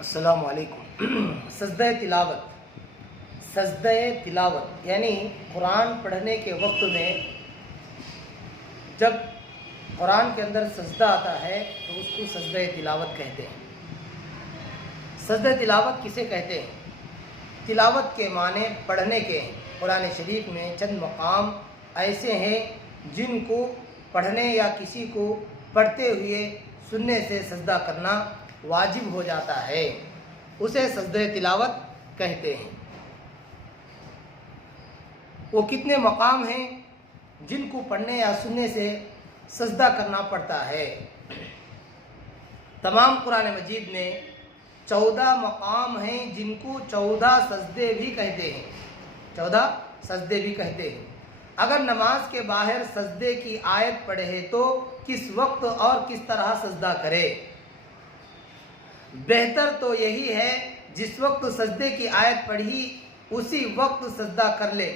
अस्सलाम वालेकुम। सजदे तिलावत यानी कुरान पढ़ने के वक्त में जब कुरान के अंदर सजदा आता है तो उसको सजदे तिलावत कहते हैं। सजदे तिलावत किसे कहते हैं? तिलावत के माने पढ़ने के हैं। कुरान शरीफ में चंद मकाम ऐसे हैं जिनको पढ़ने या किसी को पढ़ते हुए सुनने से सजदा करना वाजिब हो जाता है, उसे सजदे तिलावत कहते हैं। वो कितने मकाम हैं जिनको पढ़ने या सुनने से सजदा करना पड़ता है? तमाम कुरान मजीद में 14 मकाम हैं जिनको 14 सजदे भी कहते हैं। 14 सजदे भी कहते हैं। अगर नमाज के बाहर सजदे की आयत पढ़े तो किस वक्त और किस तरह सजदा करे? बेहतर तो यही है जिस वक्त सजदे की आयत पढ़ी उसी वक्त सजदा कर ले,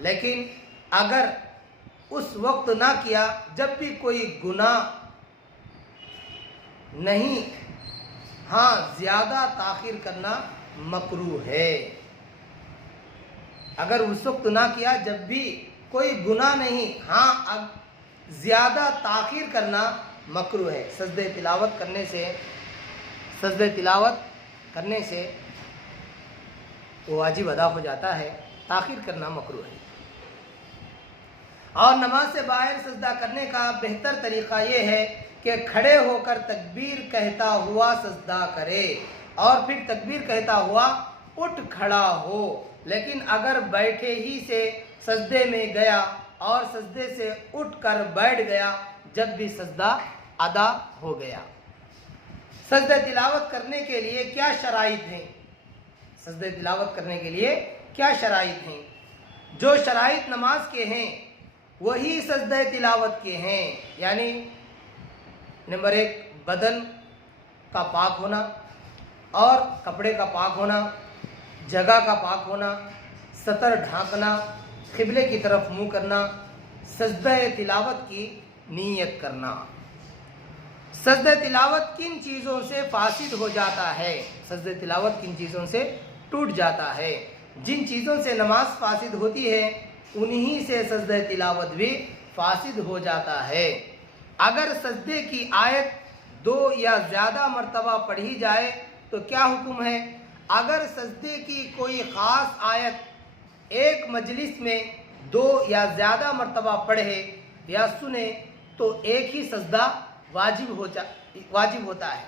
लेकिन अगर उस वक्त ना किया, जब भी कोई गुनाह नहीं, हाँ ज़्यादा ताखिर करना मकरूह है। अगर उस वक्त ना किया, जब भी कोई गुनाह नहीं, हाँ अब ज़्यादा ताखिर करना मकरूह है। सजदे तिलावत करने से वो वाजिब अदा हो जाता है, ताखिर करना मकरूह है। और नमाज से बाहर सजदा करने का बेहतर तरीक़ा ये है कि खड़े होकर तकबीर कहता हुआ सजदा करे और फिर तकबीर कहता हुआ उठ खड़ा हो। लेकिन अगर बैठे ही से सजदे में गया और सजदे से उठकर बैठ गया, जब भी सजदा अदा हो गया। सजदे तिलावत करने के लिए क्या शराइत हैं? सजदे तिलावत करने के लिए क्या शराइत हैं? जो शराइत नमाज के हैं वही सजदे तिलावत के हैं। यानी नंबर 1 बदन का पाक होना और कपड़े का पाक होना, जगह का पाक होना, सतर ढांकना, क़िबले की तरफ मुंह करना, सजदे तिलावत की नीयत करना। सजदे तिलावत किन चीज़ों से फासिद हो जाता है? सजदे तिलावत किन चीज़ों से टूट जाता है? जिन चीज़ों से नमाज फासिद होती है उन्हीं से सजदे तिलावत भी फासिद हो जाता है। अगर सजदे की आयत 2 या ज़्यादा मरतबा पढ़ी जाए तो क्या हुक्म है? अगर सजदे की कोई ख़ास आयत एक मजलिस में 2 या ज़्यादा मरतबा पढ़े या सुने तो एक ही सजदा वाजिब होता है।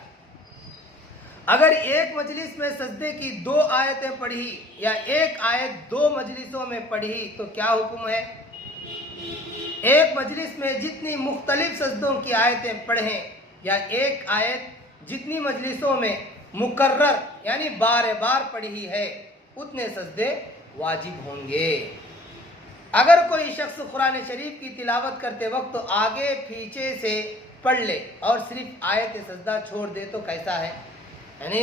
अगर एक मजलिस में सजदे की 2 आयतें पढ़ी या एक आयत 2 मजलिसों में पढ़ी तो क्या हुक्म है? एक मजलिस में जितनी मुख्तलिफ सजदों की आयतें पढ़ें या एक आयत जितनी मजलिसों में मुकर्रर यानी बार बार पढ़ी है उतने सजदे वाजिब होंगे। अगर कोई शख्स कुरान शरीफ की तिलावत करते वक्त आगे पीछे से पढ़ ले और सिर्फ आयत सजदा छोड़ दे तो कैसा है? यानी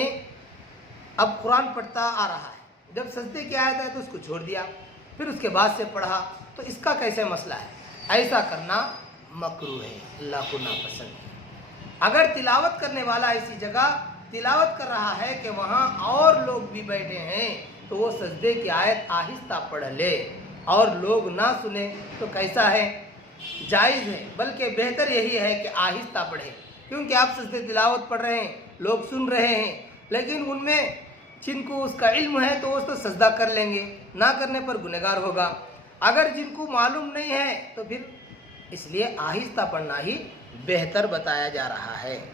अब कुरान पढ़ता आ रहा है, जब सजदे की आयत है तो उसको छोड़ दिया, फिर उसके बाद से पढ़ा, तो इसका कैसे मसला है? ऐसा करना मकरूह है, अल्लाह को नापसंद है। अगर तिलावत करने वाला ऐसी जगह तिलावत कर रहा है कि वहाँ और लोग भी बैठे हैं तो वो सजदे की आयत आहिस्ता पढ़ ले और लोग ना सुने तो कैसा है? जायज़ है, बल्कि बेहतर यही है कि आहिस्ता पढ़े, क्योंकि आप सजदे तिलावत पढ़ रहे हैं, लोग सुन रहे हैं, लेकिन उनमें जिनको उसका इल्म है तो वो तो सजदा कर लेंगे, ना करने पर गुनहगार होगा। अगर जिनको मालूम नहीं है तो फिर इसलिए आहिस्ता पढ़ना ही बेहतर बताया जा रहा है।